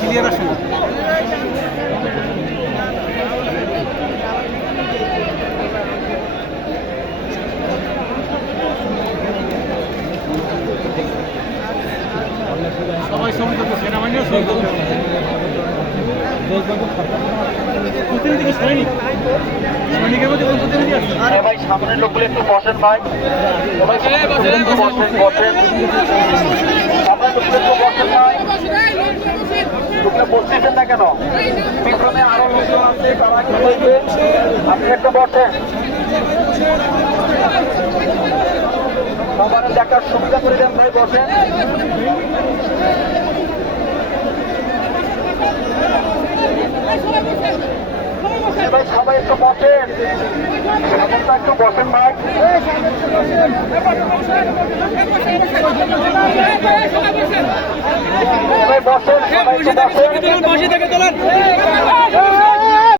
Clear আসে না সবাই সঙ্গে তো সেনাবাহিনীও সই করবে প্রতিনিধি সৈনিক সৈনিকের মধ্যে কোন প্রতিনিধি আছে? ভাই সামনের লোকগুলো একটু বসেন ভাই। সবাই বসেন বসেন সামনের লোকগুলো একটু বসেন ভাই লোকগুলো বসতেছেন না কেন পিছনে আরও লোকজন আছে তারা বলবে আপনি একটু বসেন সবার দেখার সুবিধা করে দেন ভাই বসেন ভাই সবাই একটু বসেন এমনটা একটু বসেন ভাই সবাই একটু বসেন পাশে থেকে তোলেন